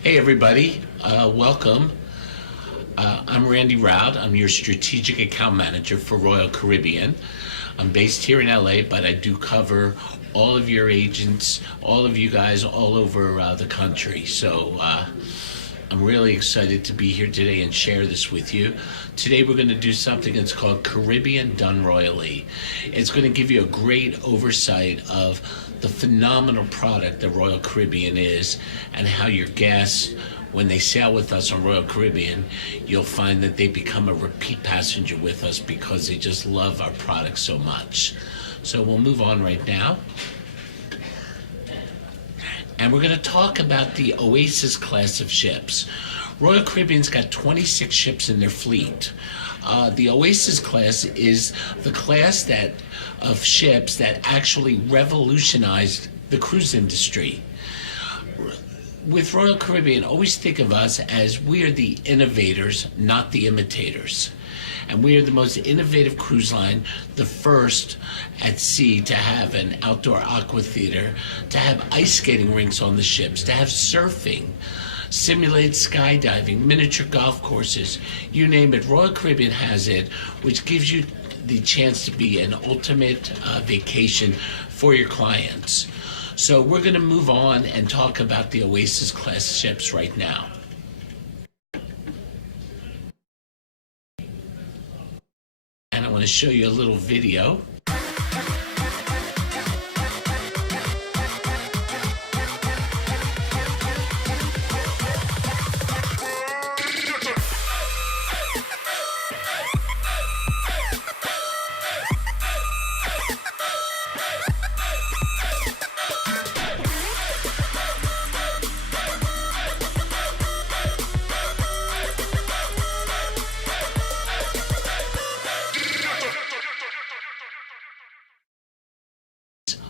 Hey everybody, welcome. I'm Randy Roud. I'm your strategic account manager for Royal Caribbean. I'm based here in LA, but I do cover all of your agents, all of you guys all over the country. So I'm really excited to be here today and share this with you. Today we're going to do something that's called Caribbean Done Royally. It's going to give you a great oversight of the phenomenal product that Royal Caribbean is and how your guests, when they sail with us on Royal Caribbean, you'll find that they become a repeat passenger with us because they just love our product so much. So we'll move on right now. And we're going to talk about the Oasis class of ships. Royal Caribbean's got 26 ships in their fleet. The Oasis class is the class of ships that actually revolutionized the cruise industry. With Royal Caribbean, always think of us as we are the innovators, not the imitators. And we are the most innovative cruise line, the first at sea to have an outdoor aqua theater, to have ice skating rinks on the ships, to have surfing, simulated skydiving, miniature golf courses, you name it. Royal Caribbean has it, which gives you the chance to be an ultimate vacation for your clients. So we're going to move on and talk about the Oasis class ships right now. And I want to show you a little video.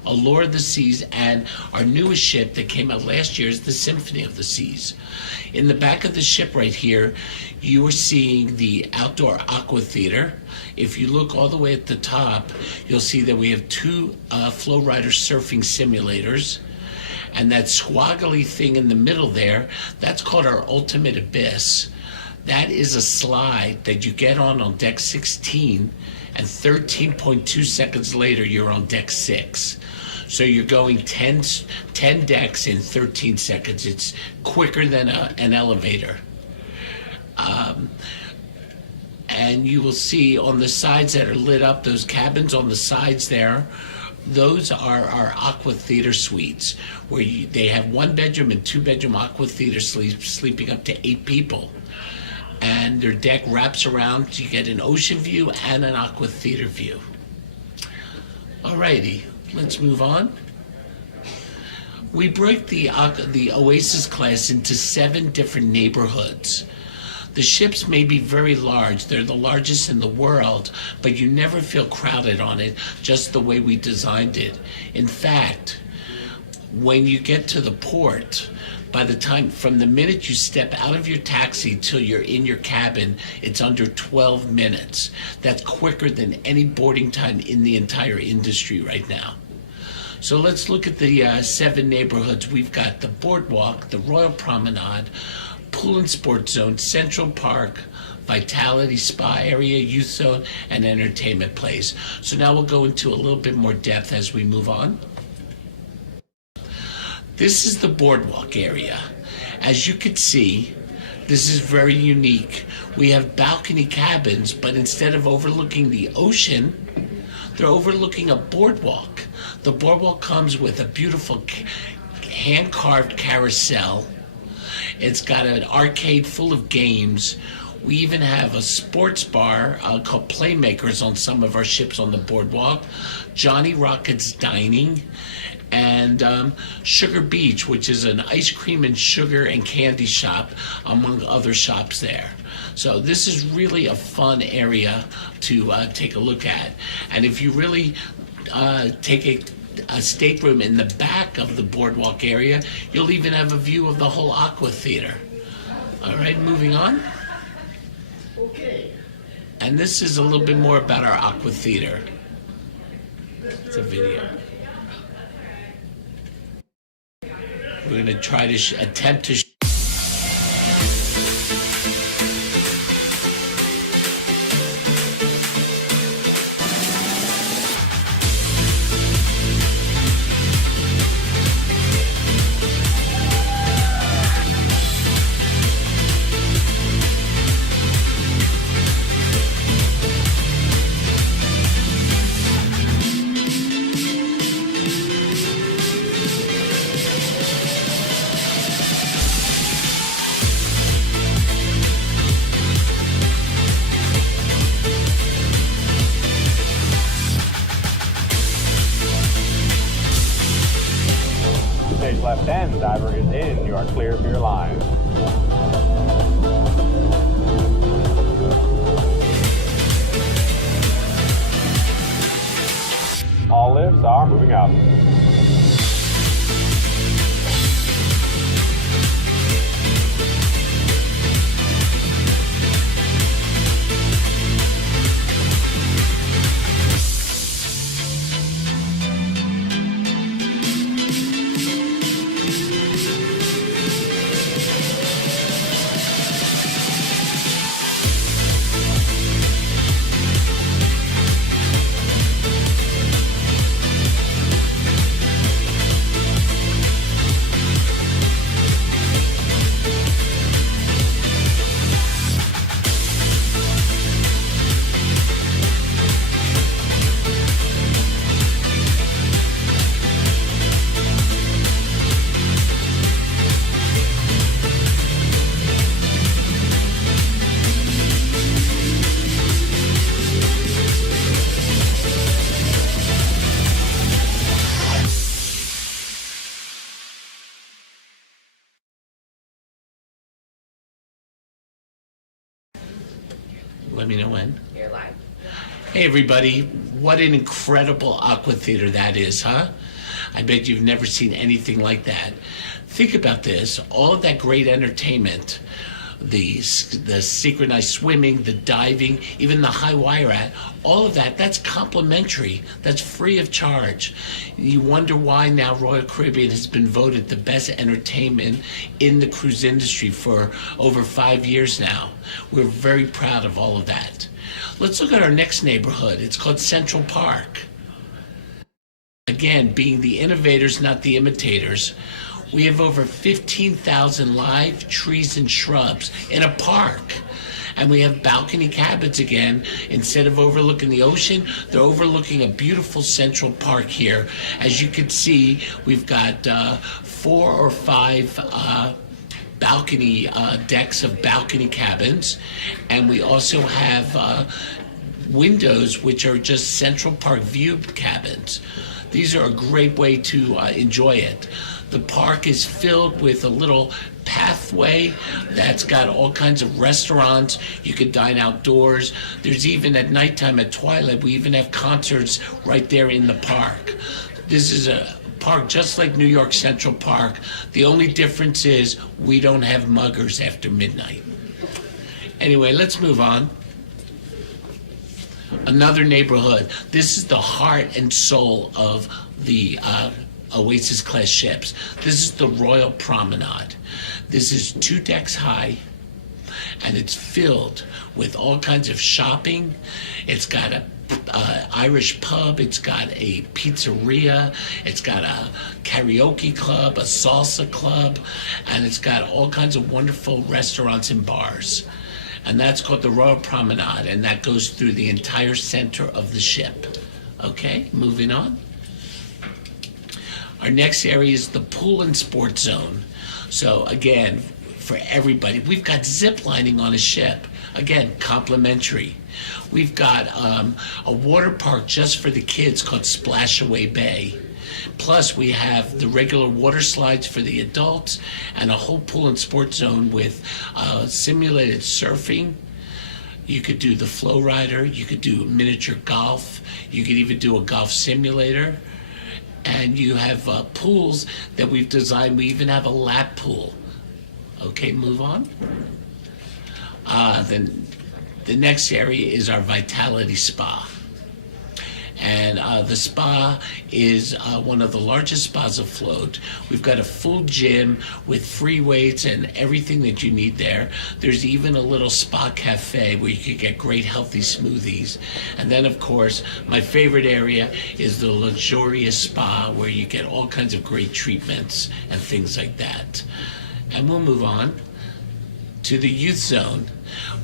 Allure of the Seas, and our newest ship that came out last year is the Symphony of the Seas. In the back of the ship right here, you are seeing the outdoor aqua theater. If you look all the way at the top, you'll see that we have two Flow Rider surfing simulators. And that squaggly thing in the middle there, that's called our Ultimate Abyss. That is a slide that you get on deck 16, and 13.2 seconds later, you're on deck 6. So you're going 10 decks in 13 seconds. It's quicker than an elevator. And you will see on the sides that are lit up, those cabins on the sides there, those are our aqua theater suites, where they have 1 bedroom and 2 bedroom aqua theater sleeping up to 8 people. And their deck wraps around. You get an ocean view and an aqua theater view. Alrighty, let's move on. We break the Oasis class into 7 different neighborhoods. The ships may be very large. They're the largest in the world, but you never feel crowded on it, just the way we designed it. In fact, when you get to the port, by the time, from the minute you step out of your taxi till you're in your cabin, it's under 12 minutes. That's quicker than any boarding time in the entire industry right now. So let's look at the 7 neighborhoods. We've got the Boardwalk, the Royal Promenade, Pool and Sports Zone, Central Park, Vitality Spa Area, Youth Zone, and Entertainment Place. So now we'll go into a little bit more depth as we move on. This is the Boardwalk area. As you can see, this is very unique. We have balcony cabins, but instead of overlooking the ocean, they're overlooking a boardwalk. The boardwalk comes with a beautiful hand-carved carousel. It's got an arcade full of games. We even have a sports bar called Playmakers on some of our ships on the boardwalk, Johnny Rockets Dining, and Sugar Beach, which is an ice cream and sugar and candy shop, among other shops there. So this is really a fun area to take a look at. And if you really take a stateroom in the back of the boardwalk area, you'll even have a view of the whole aqua theater. All right, moving on. Okay. And this is a little bit more about our aqua theater. It's a video. We're going to try to attempt to Captain Diver is in. You are clear for your line. All lifts are moving up. Let me know when. You're live. Hey everybody, what an incredible aqua theater that is, huh? I bet you've never seen anything like that. Think about this, all of that great entertainment, the synchronized swimming, the diving, even the high wire at, all of that, that's complimentary, that's free of charge. You wonder why now Royal Caribbean has been voted the best entertainment in the cruise industry for over 5 years now. We're very proud of all of that. Let's look at our next neighborhood. It's called Central Park. Again, being the innovators, not the imitators, we have over 15,000 live trees and shrubs in a park. And we have balcony cabins again. Instead of overlooking the ocean, they're overlooking a beautiful Central Park here. As you can see, we've got 4 or 5 balcony decks of balcony cabins. And we also have windows, which are just Central Park view cabins. These are a great way to enjoy it. The park is filled with a little pathway that's got all kinds of restaurants. You could dine outdoors. There's even at nighttime, at twilight, we even have concerts right there in the park. This is a park just like New York Central Park. The only difference is we don't have muggers after midnight. Anyway, let's move on. Another neighborhood. This is the heart and soul of the Oasis class ships. This is the Royal Promenade. This is 2 decks high, and it's filled with all kinds of shopping. It's got a Irish pub, it's got a pizzeria, it's got a karaoke club, a salsa club, and it's got all kinds of wonderful restaurants and bars. And that's called the Royal Promenade, and that goes through the entire center of the ship. Okay, moving on. Our next area is the pool and sports zone. So again, for everybody, we've got zip lining on a ship. Again, complimentary. We've got a water park just for the kids called Splashaway Bay. Plus, we have the regular water slides for the adults and a whole pool and sports zone with simulated surfing. You could do the flow rider. You could do miniature golf. You could even do a golf simulator. And you have pools that we've designed. We even have a lap pool. Okay, move on. Then the next area is our Vitality Spa. And the spa is one of the largest spas afloat. We've got a full gym with free weights and everything that you need there. There's even a little spa cafe where you can get great healthy smoothies. And then, of course, my favorite area is the luxurious spa where you get all kinds of great treatments and things like that. And we'll move on to the youth zone.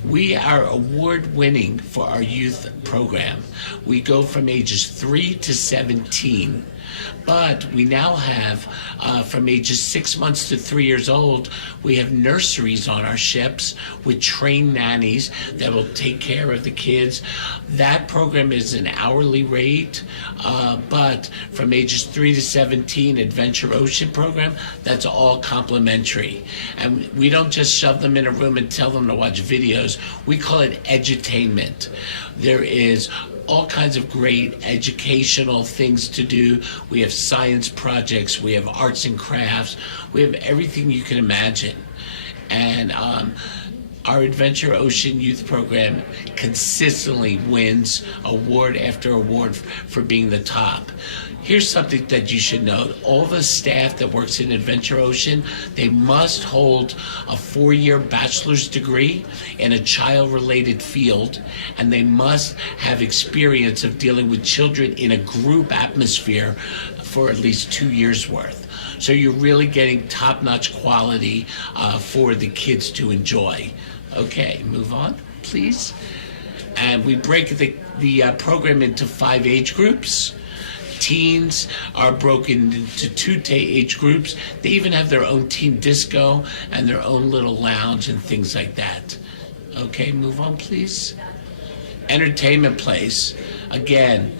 We are award-winning for our youth program. We go from ages 3 to 17. But we now have, from ages 6 months to 3 years old, we have nurseries on our ships with trained nannies that will take care of the kids. That program is an hourly rate, but from ages 3 to 17, Adventure Ocean program, that's all complimentary. And we don't just shove them in a room and tell them to watch videos. We call it edutainment. There is all kinds of great educational things to do. We have science projects, we have arts and crafts, we have everything you can imagine. And our Adventure Ocean Youth Program consistently wins award after award for being the top. Here's something that you should know. All the staff that works in Adventure Ocean, they must hold a 4-year bachelor's degree in a child-related field, and they must have experience of dealing with children in a group atmosphere for at least 2 years worth. So you're really getting top-notch quality for the kids to enjoy. Okay, move on, please. And we break the program into 5 age groups. Teens are broken into 2 age groups. They even have their own teen disco and their own little lounge and things like that. Okay, move on, please. Entertainment place. Again,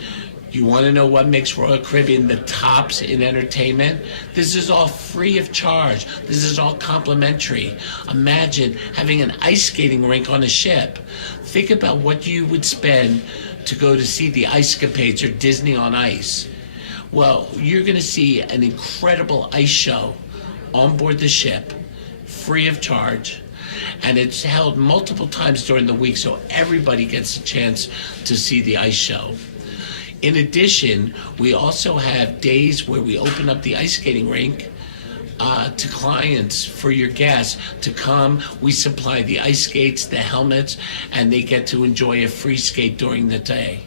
you want to know what makes Royal Caribbean the tops in entertainment? This is all free of charge. This is all complimentary. Imagine having an ice skating rink on a ship. Think about what you would spend to go to see the Ice Capades or Disney on Ice. Well, you're going to see an incredible ice show on board the ship, free of charge, and it's held multiple times during the week, so everybody gets a chance to see the ice show. In addition, we also have days where we open up the ice skating rink to clients for your guests to come. We supply the ice skates, the helmets, and they get to enjoy a free skate during the day.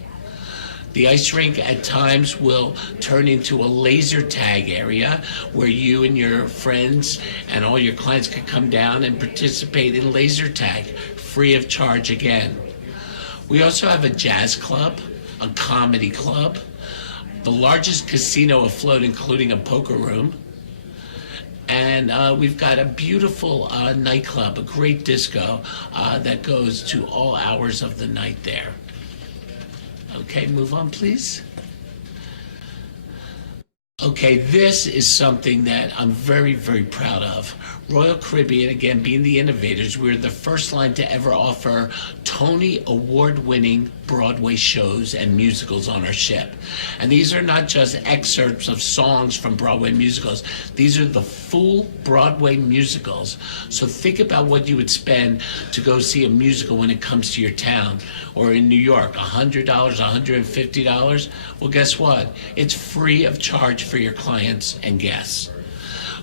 The ice rink at times will turn into a laser tag area where you and your friends and all your clients can come down and participate in laser tag, free of charge again. We also have a jazz club, a comedy club, the largest casino afloat, including a poker room. And we've got a beautiful nightclub, a great disco that goes to all hours of the night there. Okay, move on, please. Okay, this is something that I'm very, very proud of. Royal Caribbean, again, being the innovators, we're the first line to ever offer Tony Award-winning Broadway shows and musicals on our ship. And these are not just excerpts of songs from Broadway musicals. These are the full Broadway musicals. So think about what you would spend to go see a musical when it comes to your town. Or in New York, $100, $150. Well, guess what? It's free of charge for your clients and guests.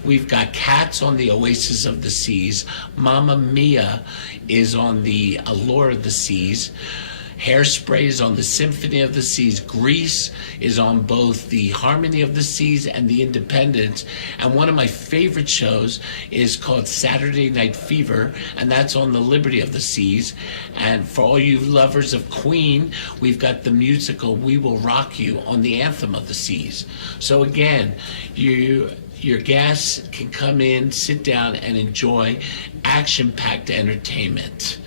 We've got Cats on the Oasis of the Seas. Mamma Mia is on the Allure of the Seas. Hairspray is on the Symphony of the Seas. Grease is on both the Harmony of the Seas and the Independence. And one of my favorite shows is called Saturday Night Fever, and that's on the Liberty of the Seas. And for all you lovers of Queen, we've got the musical We Will Rock You on the Anthem of the Seas. So again, your guests can come in, sit down, and enjoy action-packed entertainment.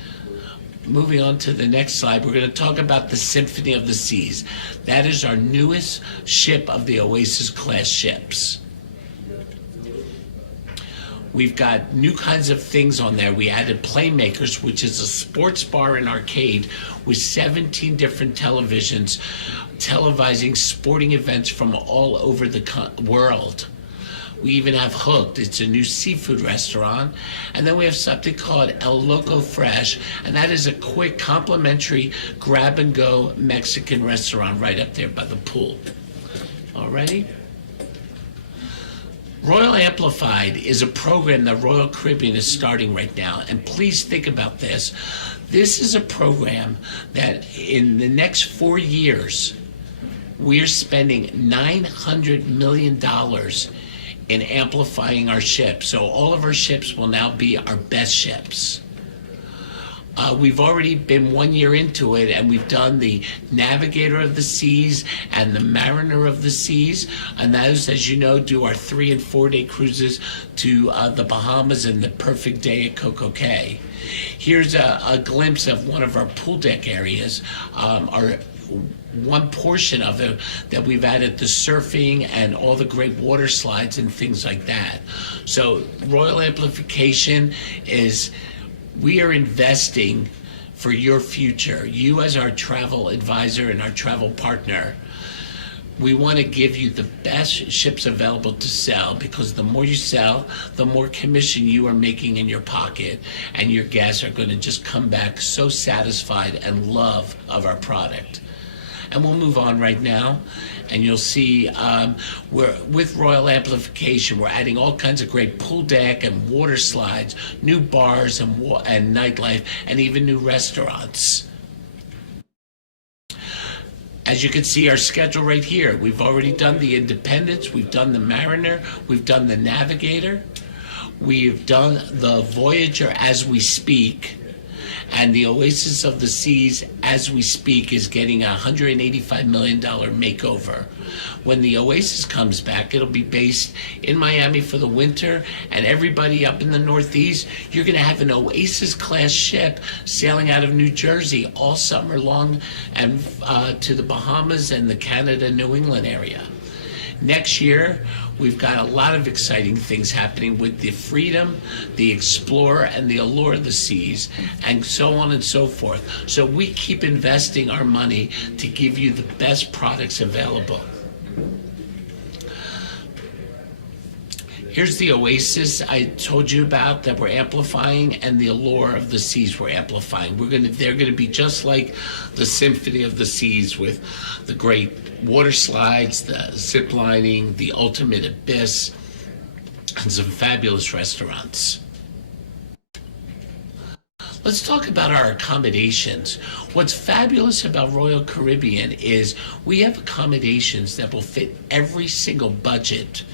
Moving on to the next slide, we're going to talk about the Symphony of the Seas. That is our newest ship of the Oasis class ships. We've got new kinds of things on there. We added Playmakers, which is a sports bar and arcade with 17 different televisions televising sporting events from all over the world. We even have Hooked. It's a new seafood restaurant. And then we have something called El Loco Fresh, and that is a quick, complimentary grab-and-go Mexican restaurant right up there by the pool. Alrighty? Royal Amplified is a program that Royal Caribbean is starting right now, and please think about this. This is a program that in the next 4 years, we're spending $900 million in amplifying our ships. So all of our ships will now be our best ships. We've already been 1 year into it, and we've done the Navigator of the Seas and the Mariner of the Seas, and those, as you know, do our 3 and 4 day cruises to the Bahamas and the perfect day at Coco Cay. Here's a glimpse of one of our pool deck areas. Our one portion of it that we've added the surfing and all the great water slides and things like that. So Royal Amplification is, we are investing for your future. You as our travel advisor and our travel partner, we want to give you the best ships available to sell, because the more you sell, the more commission you are making in your pocket, and your guests are going to just come back so satisfied and love of our product. And we'll move on right now, and you'll see we're with Royal Amplification. We're adding all kinds of great pool deck and water slides, new bars and nightlife, and even new restaurants. As you can see, our schedule right here. We've already done the Independence, we've done the Mariner, we've done the Navigator, we've done the Voyager as we speak. And the Oasis of the Seas, as we speak, is getting a $185 million makeover. When the Oasis comes back, it'll be based in Miami for the winter, and everybody up in the Northeast, you're going to have an Oasis-class ship sailing out of New Jersey all summer long and to the Bahamas and the Canada, New England area. Next year, we've got a lot of exciting things happening with the Freedom, the Explorer, and the Allure of the Seas, and so on and so forth. So we keep investing our money to give you the best products available. Here's the Oasis I told you about that we're amplifying, and the Allure of the Seas we're amplifying. They're gonna be just like the Symphony of the Seas, with the great water slides, the zip lining, the ultimate abyss, and some fabulous restaurants. Let's talk about our accommodations. What's fabulous about Royal Caribbean is we have accommodations that will fit every single budget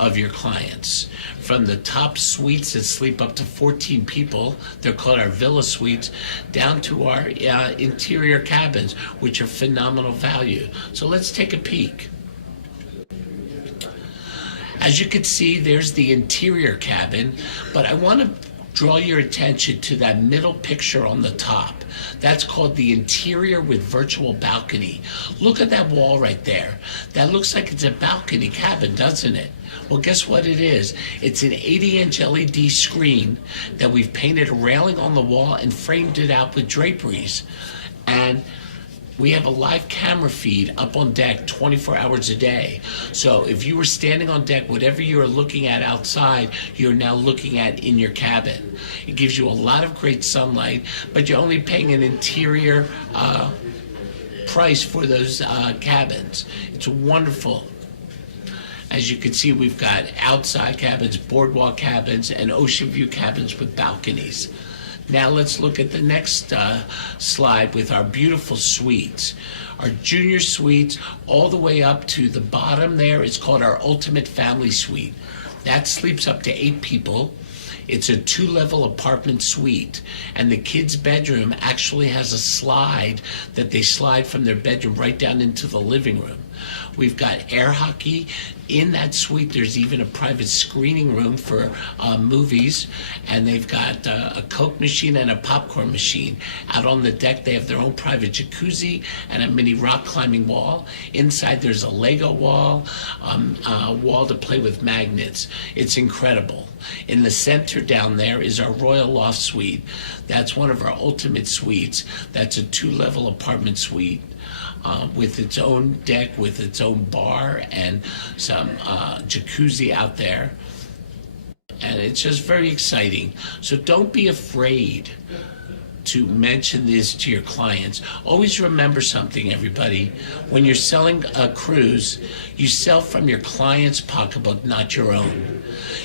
of your clients. From the top suites that sleep up to 14 people, they're called our Villa Suites, down to our interior cabins, which are phenomenal value. So let's take a peek. As you can see, there's the interior cabin, but I want to draw your attention to that middle picture on the top. That's called the interior with virtual balcony. Look at that wall right there. That looks like it's a balcony cabin, doesn't it? Well, guess what it is? It's an 80-inch LED screen that we've painted a railing on the wall and framed it out with draperies. And we have a live camera feed up on deck 24 hours a day. So if you were standing on deck, whatever you are looking at outside, you're now looking at in your cabin. It gives you a lot of great sunlight, but you're only paying an interior price for those cabins. It's wonderful. As you can see, we've got outside cabins, boardwalk cabins, and ocean view cabins with balconies. Now let's look at the next slide with our beautiful suites. Our junior suites, all the way up to the bottom there, is called our Ultimate Family Suite. That sleeps up to 8 people. It's a 2-level apartment suite, and the kids' bedroom actually has a slide that they slide from their bedroom right down into the living room. We've got air hockey. In that suite, there's even a private screening room for movies, and they've got a Coke machine and a popcorn machine. Out on the deck, they have their own private jacuzzi and a mini rock climbing wall. Inside, there's a Lego wall, a wall to play with magnets. It's incredible. In the center down there is our Royal Loft Suite. That's one of our ultimate suites. That's a 2-level apartment suite. With its own deck, with its own bar, and some jacuzzi out there. And it's just very exciting. So don't be afraid to mention this to your clients. Always remember something, everybody. When you're selling a cruise, you sell from your client's pocketbook, not your own.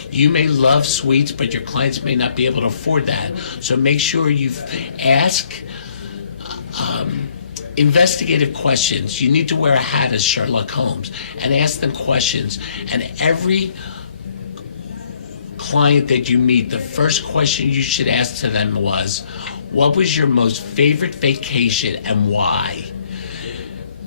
You may love suites, but your clients may not be able to afford that. So make sure you ask investigative questions. You need to wear a hat as Sherlock Holmes and ask them questions. And every client that you meet, the first question you should ask to them was, what was your most favorite vacation and why?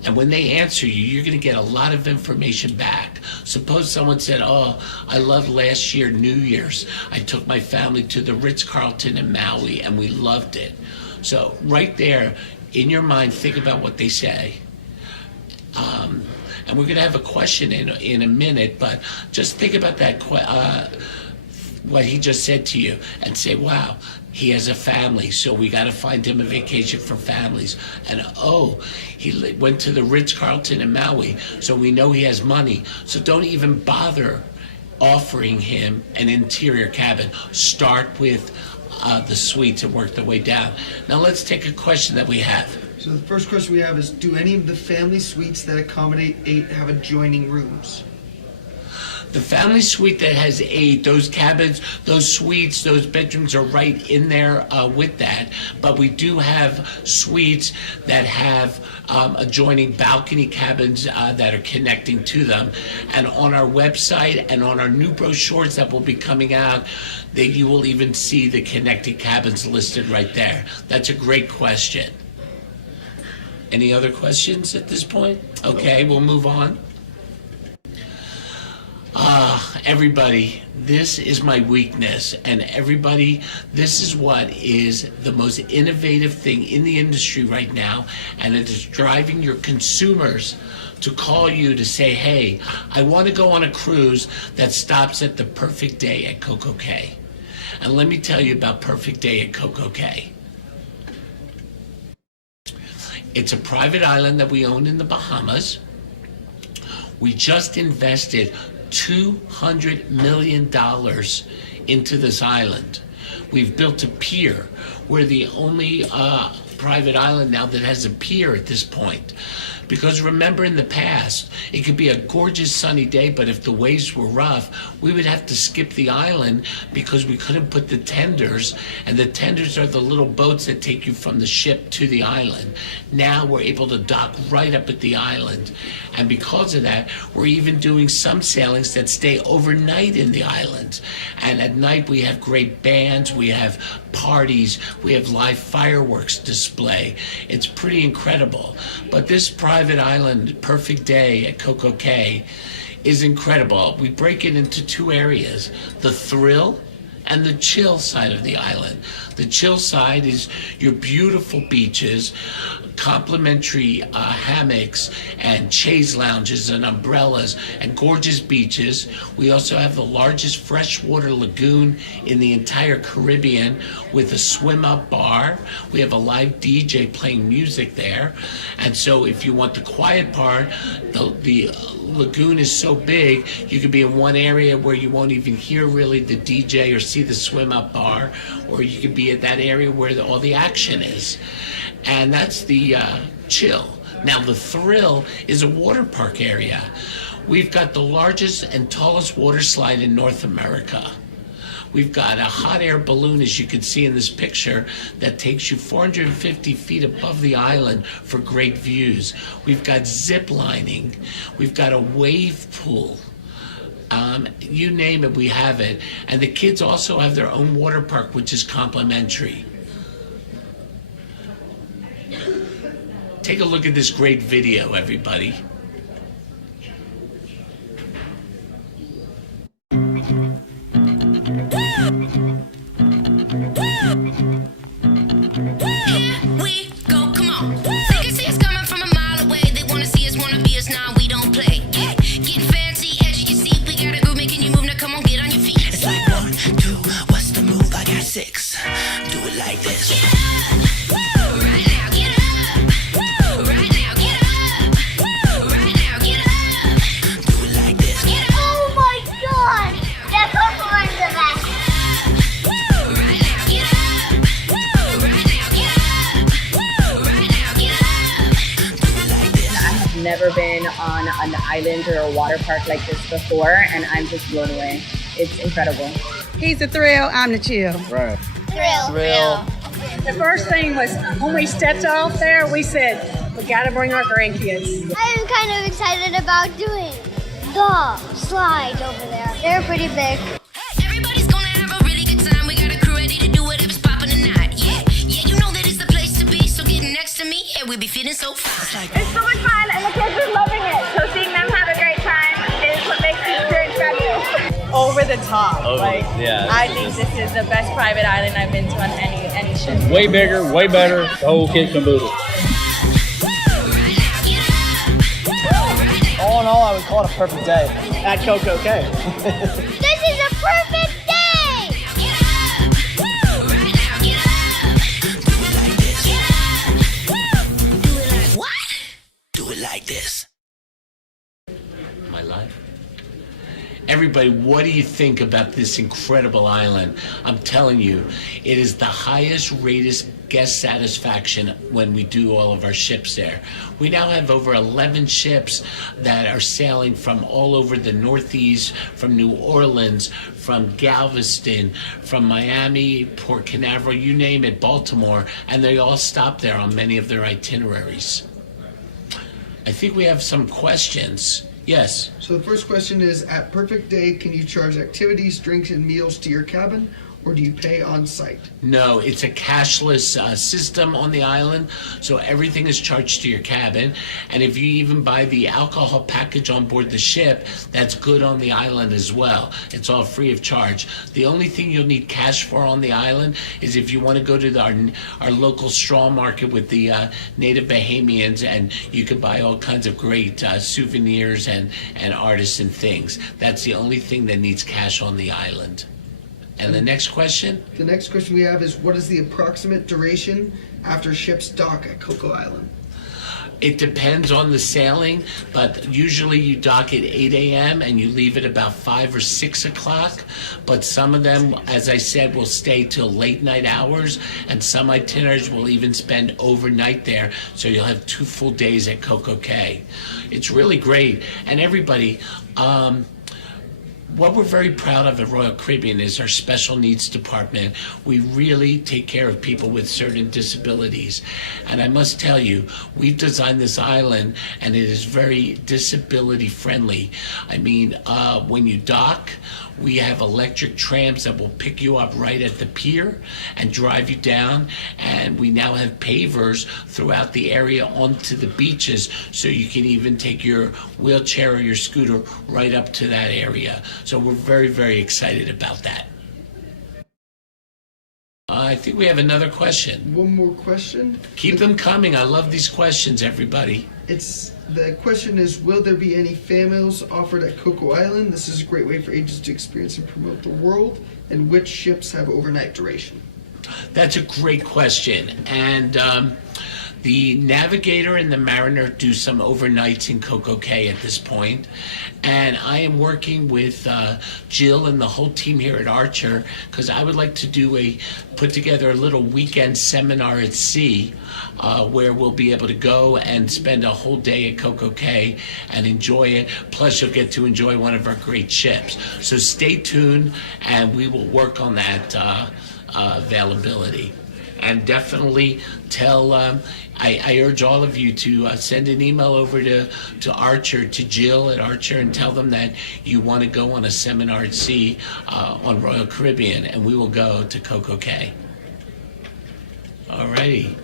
And when they answer you, you're going to get a lot of information back. Suppose someone said, oh, I loved last year, New Year's. I took my family to the Ritz-Carlton in Maui, and we loved it. So right there, in your mind, think about what they say. And we're going to have a question in a minute, but just think about that, what he just said to you, and say, wow, he has a family, so we got to find him a vacation for families. And oh, he went to the Ritz-Carlton in Maui, so we know he has money. So don't even bother offering him an interior cabin. Start with the suites and work their way down. Now let's take a question that we have. So the first question we have is, do any of the family suites that accommodate 8 have adjoining rooms? The family suite that has 8, those cabins, those suites, those bedrooms are right in there with that. But we do have suites that have adjoining balcony cabins that are connecting to them. And on our website and on our new brochures that will be coming out, that you will even see the connected cabins listed right there. That's a great question. Any other questions at this point? Okay, we'll move on. Everybody, this is my weakness, and everybody, this is what is the most innovative thing in the industry right now, and it is driving your consumers to call you to say, hey, I want to go on a cruise that stops at the Perfect Day at Coco Cay. And let me tell you about Perfect Day at Coco Cay. It's a private island that we own in the Bahamas. We just invested $200 million into this island. We've built a pier. We're the only private island now that has a pier at this point. Because remember, in the past, it could be a gorgeous sunny day, but if the waves were rough, we would have to skip the island because we couldn't put the tenders, and the tenders are the little boats that take you from the ship to the island. Now we're able to dock right up at the island, and because of that, we're even doing some sailings that stay overnight in the island. And at night, we have great bands, we have parties, we have live fireworks display. It's pretty incredible. But this private island, Perfect Day at Coco Cay, is incredible. We break it into 2 areas, the thrill and the chill side of the island. The chill side is your beautiful beaches, complimentary hammocks and chaise lounges and umbrellas and gorgeous beaches. We also have the largest freshwater lagoon in the entire Caribbean with a swim-up bar. We have a live DJ playing music there. And so if you want the quiet part, the lagoon is so big, you could be in one area where you won't even hear really the DJ or see the swim-up bar, or you could be at that area where all the action is. And that's the chill. Now the thrill is a water park area. We've got the largest and tallest water slide in North America. We've got a hot air balloon, as you can see in this picture, that takes you 450 feet above the island for great views. We've got zip lining. We've got a wave pool. You name it, we have it. And the kids also have their own water park, which is complimentary. Take a look at this great video, everybody. Never been on an island or a water park like this before, and I'm just blown away. It's incredible. He's the thrill, I'm the chill. Right. Thrill. The first thing was when we stepped off there, we said, we gotta bring our grandkids. I'm kind of excited about doing the slides over there. They're pretty big. Everybody's gonna have a really good time. We got a crew ready to do whatever's popping tonight. Yeah, you know we'll be feeling so fine. It's so much fun and the kids are loving it. So seeing them have a great time is what makes the experience fabulous. Over the top. Yeah. I think this is the best private island I've been to on any ship. Way bigger, way better. The whole kit caboodle. All in all, I would call it a perfect day at Coco Cay. This is a perfect day! What? Do it like this. My life. Everybody, what do you think about this incredible island? I'm telling you, it is the highest rated guest satisfaction when we do all of our ships there. We now have over 11 ships that are sailing from all over the Northeast, from New Orleans, from Galveston, from Miami, Port Canaveral, you name it, Baltimore, and they all stop there on many of their itineraries. I think we have some questions. Yes. So the first question is, at Perfect Day, can you charge activities, drinks, and meals to your cabin, or do you pay on site? No, it's a cashless system on the island, so everything is charged to your cabin. And if you even buy the alcohol package on board the ship, that's good on the island as well. It's all free of charge. The only thing you'll need cash for on the island is if you want to go to our local straw market with the native Bahamians, and you can buy all kinds of great souvenirs and artisan things. That's the only thing that needs cash on the island. And the next question? The next question we have is, what is the approximate duration after ships dock at Coco Island? It depends on the sailing, but usually you dock at 8 a.m. and you leave at about 5 or 6 o'clock. But some of them, as I said, will stay till late night hours, and some itineraries will even spend overnight there, so you'll have 2 full days at Coco Cay. It's really great. And everybody, what we're very proud of at Royal Caribbean is our special needs department. We really take care of people with certain disabilities. And I must tell you, we've designed this island and it is very disability friendly. I mean, when you dock, we have electric trams that will pick you up right at the pier and drive you down. And we now have pavers throughout the area onto the beaches, so you can even take your wheelchair or your scooter right up to that area. So we're very, very excited about that. I think we have another question. One more question. Keep them coming. I love these questions, everybody. The question is, will there be any fan meals offered at Coco Island? This is a great way for agents to experience and promote the world. And which ships have overnight duration? That's a great question. And the Navigator and the Mariner do some overnights in Coco Cay at this point. And I am working with Jill and the whole team here at Archer, because I would like to put together a little weekend seminar at sea where we'll be able to go and spend a whole day at Coco Cay and enjoy it. Plus, you'll get to enjoy one of our great ships. So stay tuned, and we will work on that availability. And definitely tell, I urge all of you to send an email over to Archer, to Jill at Archer, and tell them that you want to go on a seminar at sea on Royal Caribbean, and we will go to Coco Cay. All righty.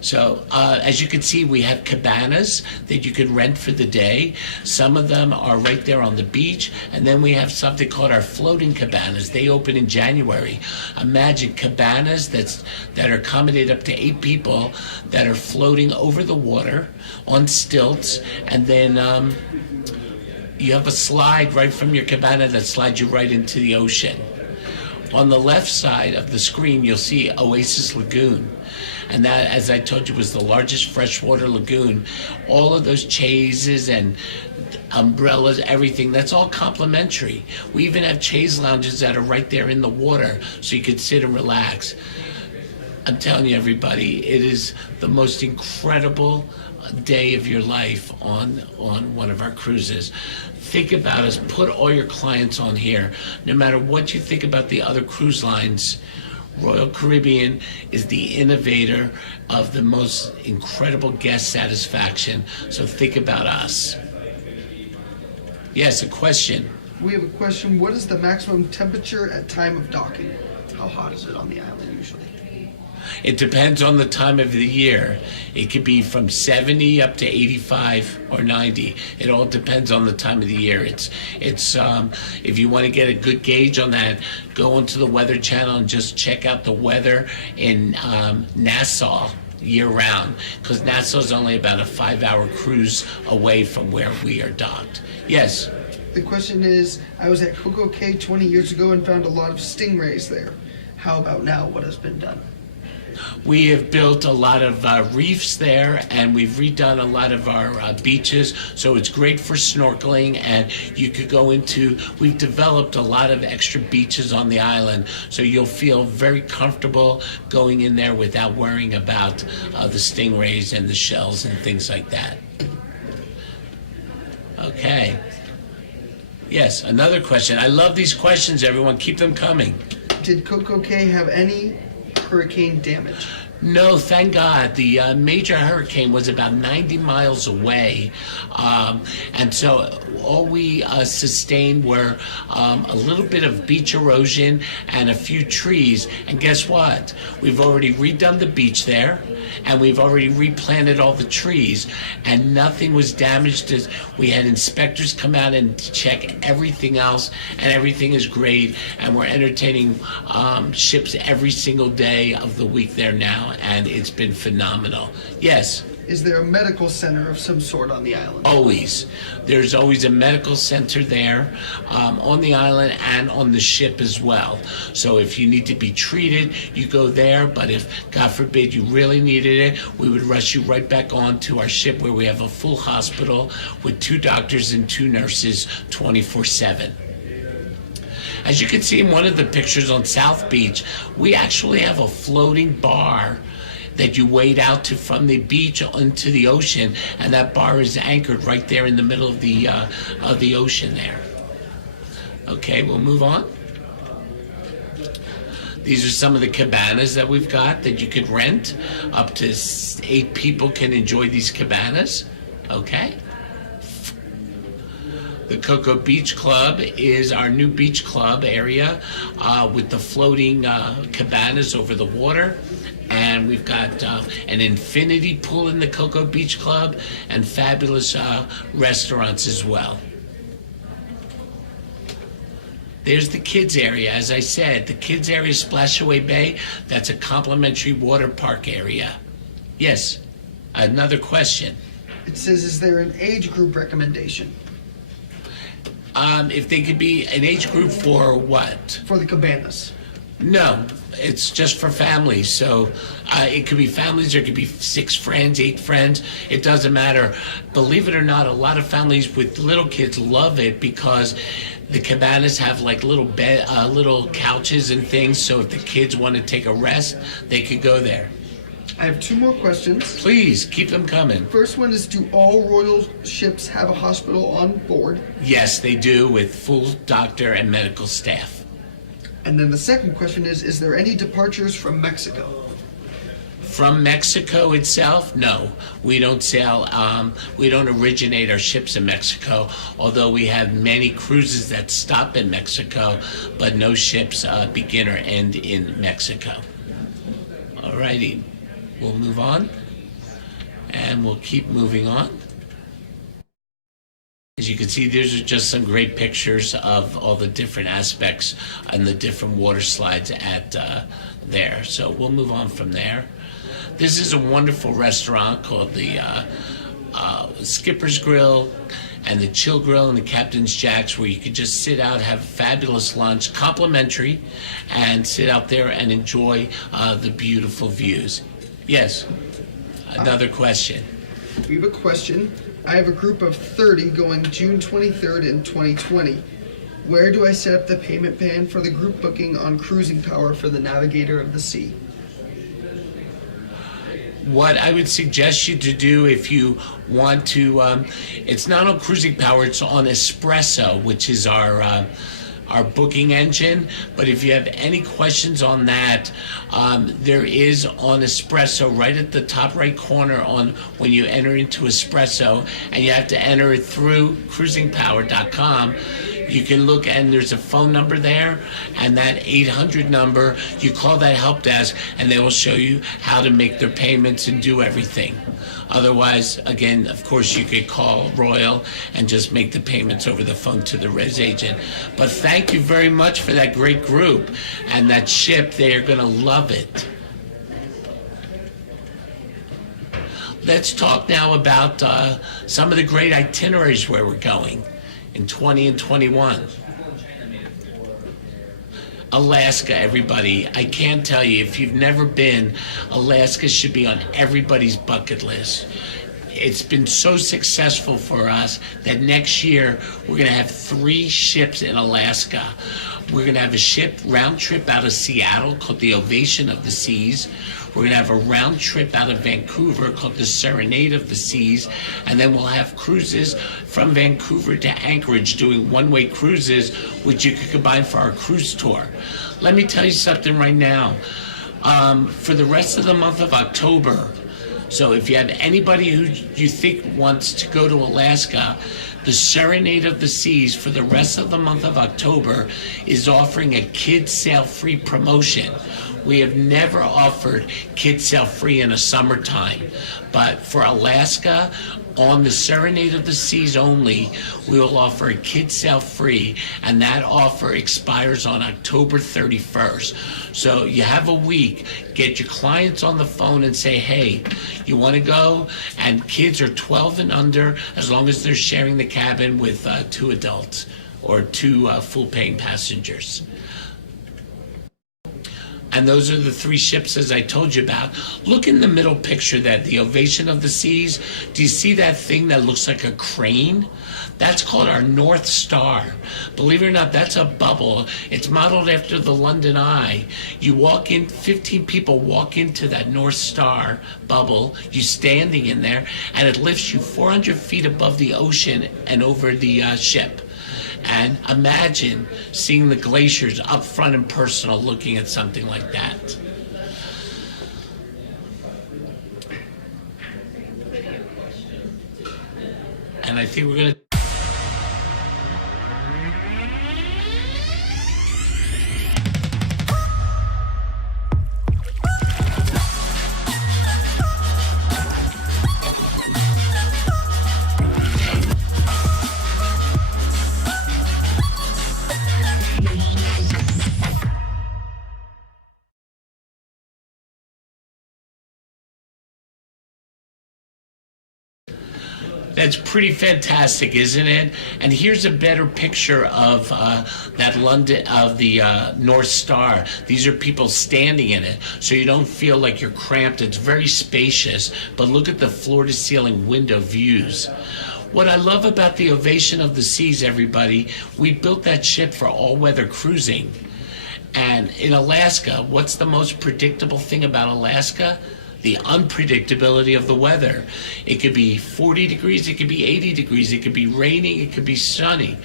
So as you can see, we have cabanas that you can rent for the day. Some of them are right there on the beach. And then we have something called our floating cabanas. They open in January. Imagine cabanas that are accommodate up to 8 people that are floating over the water on stilts. And then you have a slide right from your cabana that slides you right into the ocean. On the left side of the screen, you'll see Oasis Lagoon. And that, as I told you, was the largest freshwater lagoon. All of those chaises and umbrellas, everything, that's all complimentary. We even have chaise lounges that are right there in the water, so you can sit and relax. I'm telling you, everybody, it is the most incredible day of your life on one of our cruises. Think about us. Put all your clients on here. No matter what you think about the other cruise lines, Royal Caribbean is the innovator of the most incredible guest satisfaction. So think about us. Yes, a question. We have a question. What is the maximum temperature at time of docking? How hot is it on the island usually? It depends on the time of the year. It could be from 70 up to 85 or 90. It all depends on the time of the year. It's if you want to get a good gauge on that, go onto the Weather Channel and just check out the weather in Nassau year-round, because Nassau is only about a 5-hour cruise away from where we are docked. Yes? The question is, I was at Coco Cay 20 years ago and found a lot of stingrays there. How about now? What has been done? We have built a lot of reefs there, and we've redone a lot of our beaches, so it's great for snorkeling, and you could go into, we've developed a lot of extra beaches on the island, so you'll feel very comfortable going in there without worrying about the stingrays and the shells and things like that. Okay. Yes, another question. I love these questions, everyone. Keep them coming. Did Coco Cay have any hurricane damage? No, thank God. The major hurricane was about 90 miles away. And so all we sustained were a little bit of beach erosion and a few trees. And guess what? We've already redone the beach there, and we've already replanted all the trees, and nothing was damaged. We had inspectors come out and check everything else, and everything is great. And we're entertaining ships every single day of the week there now, and it's been phenomenal. Yes? Is there a medical center of some sort on the island? Always. There's always a medical center there on the island and on the ship as well. So if you need to be treated, you go there. But if, God forbid, you really needed it, we would rush you right back on to our ship, where we have a full hospital with 2 doctors and 2 nurses 24/7. As you can see in one of the pictures on South Beach, we actually have a floating bar that you wade out to from the beach into the ocean, and that bar is anchored right there in the middle of the ocean there. Okay, we'll move on. These are some of the cabanas that we've got that you could rent. Up to 8 people can enjoy these cabanas. Okay. The Cocoa Beach Club is our new beach club area with the floating cabanas over the water. And we've got an infinity pool in the Cocoa Beach Club and fabulous restaurants as well. There's the kids area. As I said, the kids area, Splashaway Bay, that's a complimentary water park area. Yes, another question. It says, is there an age group recommendation? If they could be an age group for what? For the cabanas. No, it's just for families. So it could be families, or it could be 6 friends, 8 friends. It doesn't matter. Believe it or not, a lot of families with little kids love it because the cabanas have like little little couches and things. So if the kids want to take a rest, they could go there. I have 2 more questions. Please keep them coming. First one is, do all royal ships have a hospital on board? Yes, they do, with full doctor and medical staff. And then the second question is there any departures from Mexico? From Mexico itself, no. We don't sail, we don't originate our ships in Mexico, although we have many cruises that stop in Mexico, but no ships begin or end in Mexico. All righty, we'll move on, and we'll keep moving on. As you can see, these are just some great pictures of all the different aspects and the different water slides at there. So we'll move on from there. This is a wonderful restaurant called the Skipper's Grill and the Chill Grill and the Captain's Jacks, where you could just sit out, have a fabulous lunch, complimentary, and sit out there and enjoy the beautiful views. Yes, another question. We have a question. I have a group of 30 going June 23rd and 2020. Where do I set up the payment plan for the group booking on Cruising Power for the Navigator of the Sea? What I would suggest you to do, if you want to, it's not on Cruising Power, it's on Espresso, which is our booking engine. But if you have any questions on that, there is on Espresso right at the top right corner on when you enter into Espresso, and you have to enter it through cruisingpower.com. You can look, and there's a phone number there, and that 800 number, you call that help desk, and they will show you how to make their payments and do everything. Otherwise, again, of course, you could call Royal and just make the payments over the phone to the res agent. But thank you very much for that great group and that ship. They are going to love it. Let's talk now about some of the great itineraries where we're going in 20 and 21. Alaska, everybody. I can't tell you, if you've never been, Alaska should be on everybody's bucket list. It's been so successful for us that next year we're going to have 3 ships in Alaska. We're going to have a ship round trip out of Seattle called the Ovation of the Seas. We're going to have a round trip out of Vancouver called the Serenade of the Seas. And then we'll have cruises from Vancouver to Anchorage doing one-way cruises, which you could combine for our cruise tour. Let me tell you something right now. For the rest of the month of October, so if you have anybody who you think wants to go to Alaska, the Serenade of the Seas for the rest of the month of October is offering a kids sail free promotion. We have never offered kids sail free in a summertime, but for Alaska, on the Serenade of the Seas only, we will offer a kids sail free, and that offer expires on October 31st. So you have a week. Get your clients on the phone and say, hey, you want to go? And kids are 12 and under, as long as they're sharing the cabin with 2 adults or 2 full-paying passengers. And those are the 3 ships, as I told you about. Look in the middle picture, that the Ovation of the Seas. Do you see that thing that looks like a crane? That's called our North Star. Believe it or not, that's a bubble. It's modeled after the London Eye. You walk in, 15 people walk into that North Star bubble. You're standing in there, and it lifts you 400 feet above the ocean and over the ship. And imagine seeing the glaciers up front and personal, looking at something like that. And I think we're going to... That's pretty fantastic, isn't it? And here's a better picture of that London, of the North Star. These are people standing in it, so you don't feel like you're cramped. It's very spacious, but look at the floor-to-ceiling window views. What I love about the Ovation of the Seas, everybody, we built that ship for all-weather cruising. And in Alaska, what's the most predictable thing about Alaska? The unpredictability of the weather. It could be 40 degrees, it could be 80 degrees, it could be raining, it could be sunny.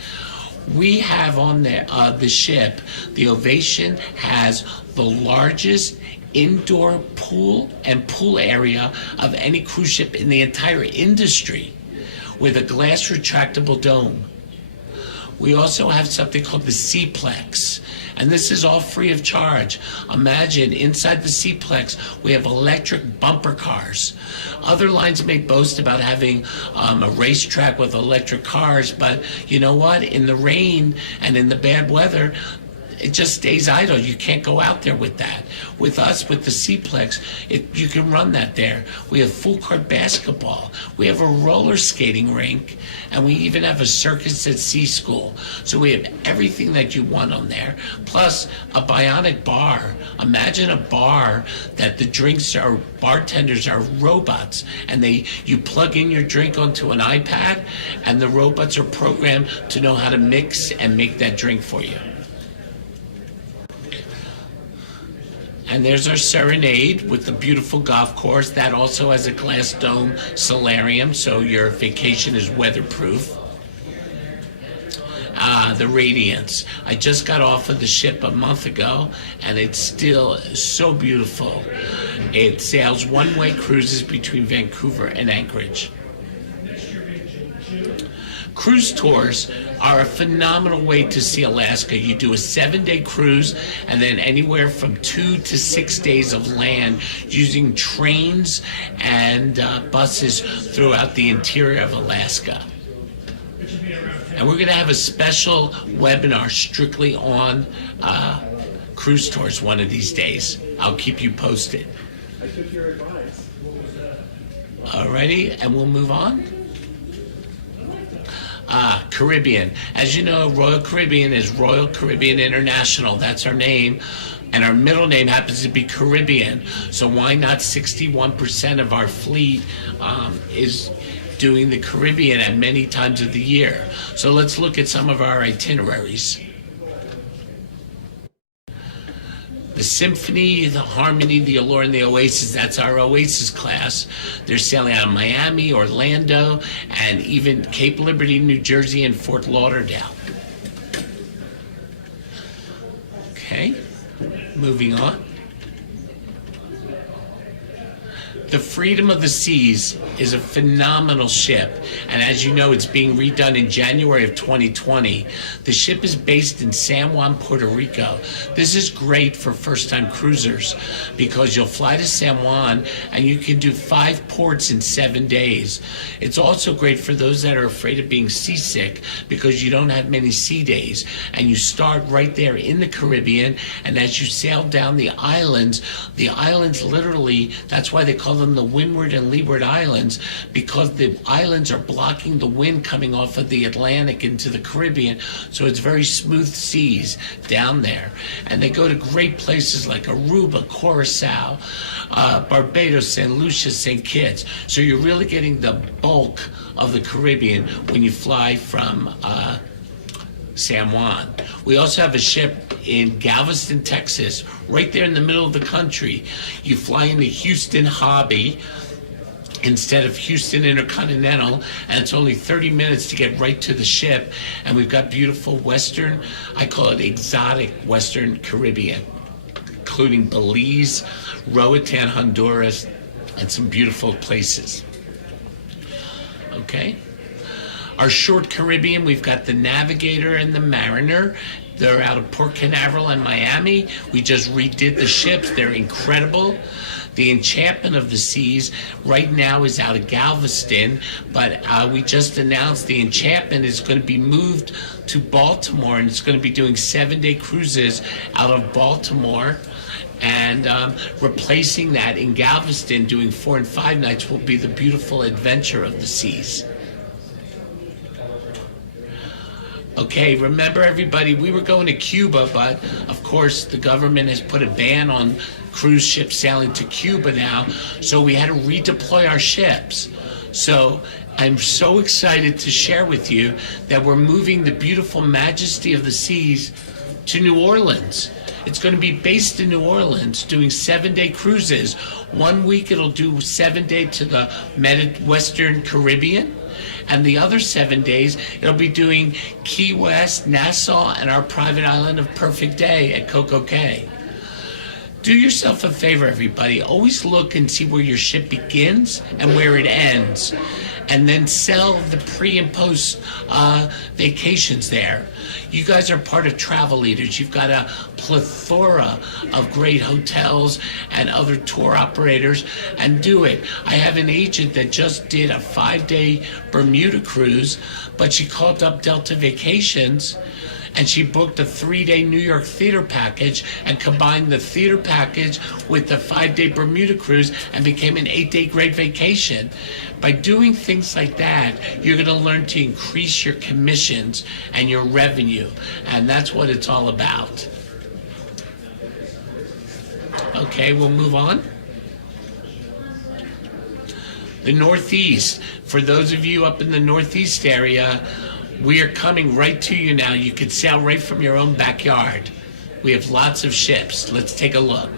We have on the ship, the Ovation has the largest indoor pool and pool area of any cruise ship in the entire industry, with a glass retractable dome. We also have something called the Seaplex, and this is all free of charge. Imagine inside the Seaplex, we have electric bumper cars. Other lines may boast about having a racetrack with electric cars, but you know what? In the rain and in the bad weather, it just stays idle. You can't go out there with that. With us, with the Seaplex, you can run that there. We have full court basketball. We have a roller skating rink, and we even have a circus at sea school. So we have everything that you want on there, plus a bionic bar. Imagine a bar that the drinks are, bartenders are robots, and you plug in your drink onto an iPad, and the robots are programmed to know how to mix and make that drink for you. And there's our Serenade with the beautiful golf course. That also has a glass dome solarium, so your vacation is weatherproof. The Radiance. I just got off of the ship a month ago, and it's still so beautiful. It sails one-way cruises between Vancouver and Anchorage. Cruise tours are a phenomenal way to see Alaska. You do a 7-day cruise and then anywhere from 2 to 6 days of land using trains and buses throughout the interior of Alaska. And we're going to have a special webinar strictly on cruise tours one of these days. I'll keep you posted. I took your advice. Alrighty, and we'll move on. Caribbean. As you know, Royal Caribbean is Royal Caribbean International. That's our name. And our middle name happens to be Caribbean. So why not 61% of our fleet is doing the Caribbean at many times of the year. So let's look at some of our itineraries. The Symphony, the Harmony, the Allure, and the Oasis, that's our Oasis class. They're sailing out of Miami, Orlando, and even Cape Liberty, New Jersey, and Fort Lauderdale. Okay, moving on. The Freedom of the Seas is a phenomenal ship, and as you know, it's being redone in January of 2020. The ship is based in San Juan, Puerto Rico. This is great for first-time cruisers because you'll fly to San Juan and you can do 5 ports in 7 days. It's also great for those that are afraid of being seasick because you don't have many sea days, and you start right there in the Caribbean, and as you sail down the islands literally, that's why they call them the Windward and Leeward Islands, because the islands are blocking the wind coming off of the Atlantic into the Caribbean, so it's very smooth seas down there. And they go to great places like Aruba, Curacao, Barbados, St. Lucia, St. Kitts. So you're really getting the bulk of the Caribbean when you fly from San Juan. We also have a ship in Galveston, Texas, right there in the middle of the country. You fly into Houston Hobby instead of Houston Intercontinental, and it's only 30 minutes to get right to the ship. And we've got beautiful Western, I call it exotic Western Caribbean, including Belize, Roatan, Honduras, and some beautiful places. Okay. Our short Caribbean, we've got the Navigator and the Mariner. They're out of Port Canaveral and Miami. We just redid the ships. They're incredible. The Enchantment of the Seas right now is out of Galveston, but we just announced the Enchantment is going to be moved to Baltimore, and it's going to be doing 7-day cruises out of Baltimore. And replacing that in Galveston, doing 4 and 5 nights, will be the beautiful Adventure of the Seas. Okay, remember everybody, we were going to Cuba, but of course the government has put a ban on cruise ships sailing to Cuba now, so we had to redeploy our ships. So I'm so excited to share with you that we're moving the beautiful Majesty of the Seas to New Orleans. It's going to be based in New Orleans, doing 7-day cruises. 1 week it'll do 7-day to the Western Caribbean, and the other 7 days it'll be doing Key West, Nassau, and our private island of Perfect Day at Coco Cay. Do yourself a favor, everybody. Always look and see where your ship begins and where it ends, and then sell the pre and post vacations there. You guys are part of Travel Leaders. You've got a plethora of great hotels and other tour operators, and do it. I have an agent that just did a 5-day Bermuda cruise, but she called up Delta Vacations and she booked a 3-day New York theater package and combined the theater package with the 5-day Bermuda cruise and became an 8-day great vacation. By doing things like that, you're going to learn to increase your commissions and your revenue, and that's what it's all about. Okay, we'll move on. The Northeast. For those of you up in the Northeast area, we are coming right to you now. You can sail right from your own backyard. We have lots of ships. Let's take a look.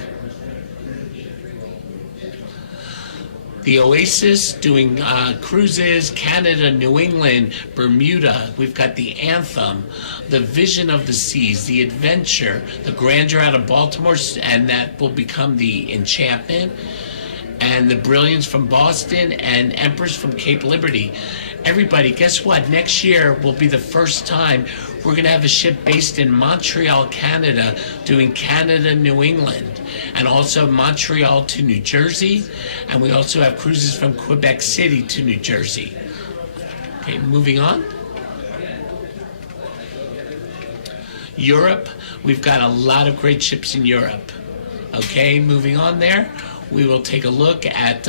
The Oasis doing cruises, Canada, New England, Bermuda. We've got the Anthem, the Vision of the Seas, the Adventure, the Grandeur out of Baltimore, and that will become the Enchantment. and the Brilliance from Boston, and Empress from Cape Liberty. Everybody, guess what? Next year will be the first time we're going to have a ship based in Montreal, Canada, doing Canada, New England, and also Montreal to New Jersey, and we also have cruises from Quebec City to New Jersey. Okay, moving on. Europe, we've got a lot of great ships in Europe. Okay, moving on there, we will take a look at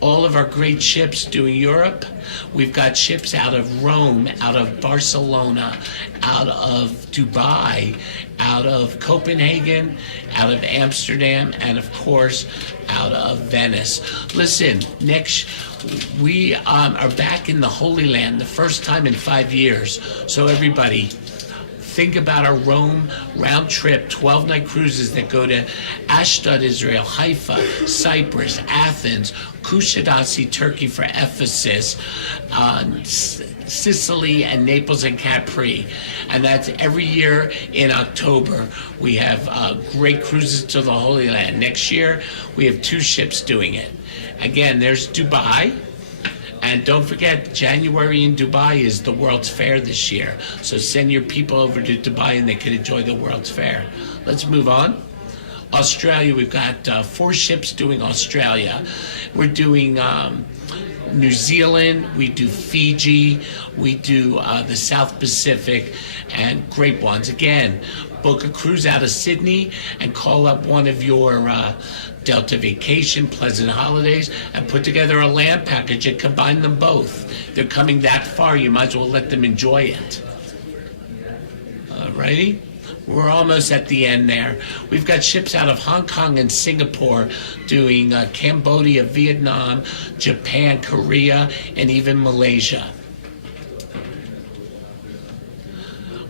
all of our great ships doing Europe. We've got ships out of Rome, out of Barcelona, out of Dubai, out of Copenhagen, out of Amsterdam, and of course, out of Venice. Listen, next, we are back in the Holy Land, the first time in 5 years. So everybody, think about our Rome round trip, 12-night cruises that go to Ashdod, Israel, Haifa, Cyprus, Athens, Kushadasi, Turkey for Ephesus, Sicily, and Naples and Capri. And that's every year in October. We have great cruises to the Holy Land. Next year, we have 2 ships doing it. Again, there's Dubai. And don't forget, January in Dubai is the World's Fair this year. So send your people over to Dubai and they can enjoy the World's Fair. Let's move on. Australia, we've got 4 ships doing Australia. We're doing New Zealand, we do Fiji, we do the South Pacific, and great ones. Again, book a cruise out of Sydney and call up one of your Delta Vacation, Pleasant Holidays, and put together a land package and combine them both. They're coming that far, you might as well let them enjoy it. Alrighty, we're almost at the end there. We've got ships out of Hong Kong and Singapore doing Cambodia, Vietnam, Japan, Korea, and even Malaysia.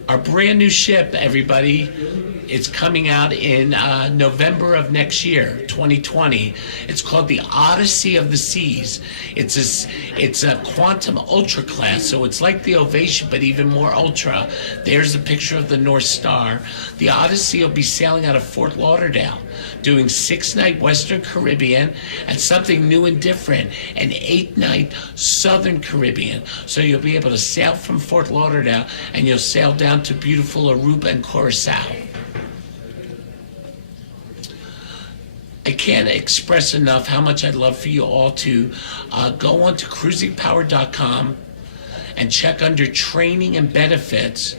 Our brand new ship, everybody, it's coming out in November of next year, 2020. It's called the Odyssey of the Seas. It's a quantum ultra class, so it's like the Ovation, but even more ultra. There's a picture of the North Star. The Odyssey will be sailing out of Fort Lauderdale, doing 6-night Western Caribbean, and something new and different, an 8-night Southern Caribbean. So you'll be able to sail from Fort Lauderdale, and you'll sail down to beautiful Aruba and Curacao. I can't express enough how much I'd love for you all to go on to cruisingpower.com and check under training and benefits,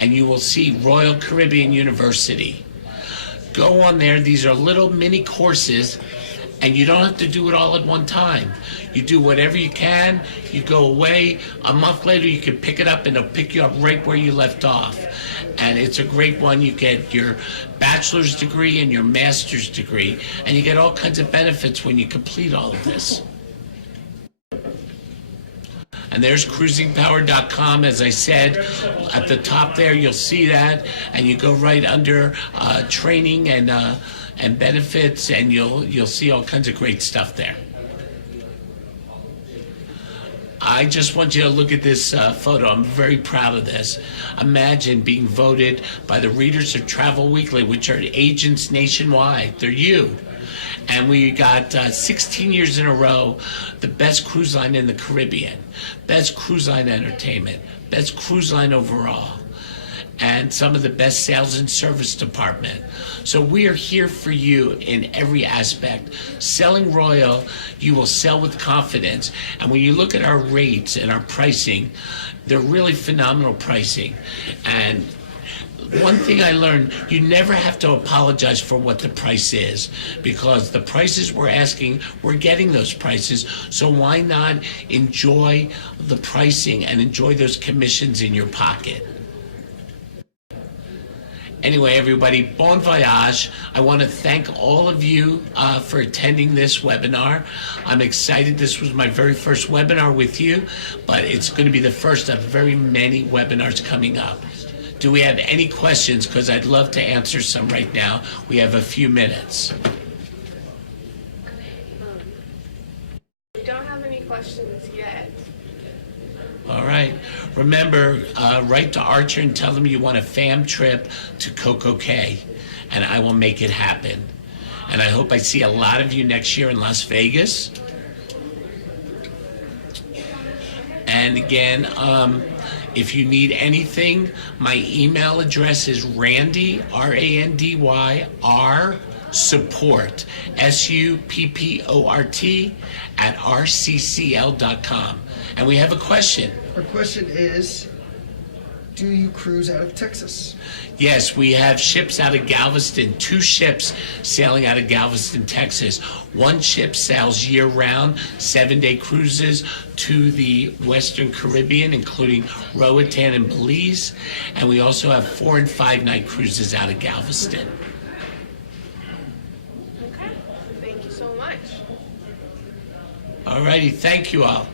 and you will see Royal Caribbean University. Go on there. These are little mini courses, and you don't have to do it all at one time. You do whatever you can. You go away. A month later, you can pick it up, and it'll pick you up right where you left off. And it's a great one. You get your bachelor's degree and your master's degree, and you get all kinds of benefits when you complete all of this. And there's cruisingpower.com. As I said, at the top there, you'll see that, and you go right under training and benefits, and you'll see all kinds of great stuff there. I just want you to look at this photo. I'm very proud of this. Imagine being voted by the readers of Travel Weekly, which are agents nationwide. They're you. And we got 16 years in a row, the best cruise line in the Caribbean, best cruise line entertainment, best cruise line overall, and some of the best sales and service department. So we are here for you in every aspect. Selling Royal, you will sell with confidence. And when you look at our rates and our pricing, they're really phenomenal pricing. And one thing I learned, you never have to apologize for what the price is, because the prices we're asking, we're getting those prices. So why not enjoy the pricing and enjoy those commissions in your pocket? Anyway, everybody, bon voyage. I want to thank all of you for attending this webinar. I'm excited. This was my very first webinar with you, but it's going to be the first of very many webinars coming up. Do we have any questions? Because I'd love to answer some right now. We have a few minutes. We don't have any questions yet. All right. Remember, write to Archer and tell them you want a fam trip to Coco Cay, and I will make it happen. And I hope I see a lot of you next year in Las Vegas. And again, if you need anything, my email address is Randy, R-A-N-D-Y, R, support, SUPPORT, at rccl.com. And we have a question. Our question is, do you cruise out of Texas? Yes, we have ships out of Galveston, 2 ships sailing out of Galveston, Texas. 1 ship sails year-round, 7-day cruises to the Western Caribbean, including Roatan and Belize. And we also have 4- and 5-night cruises out of Galveston. Okay. Thank you so much. All righty, thank you all.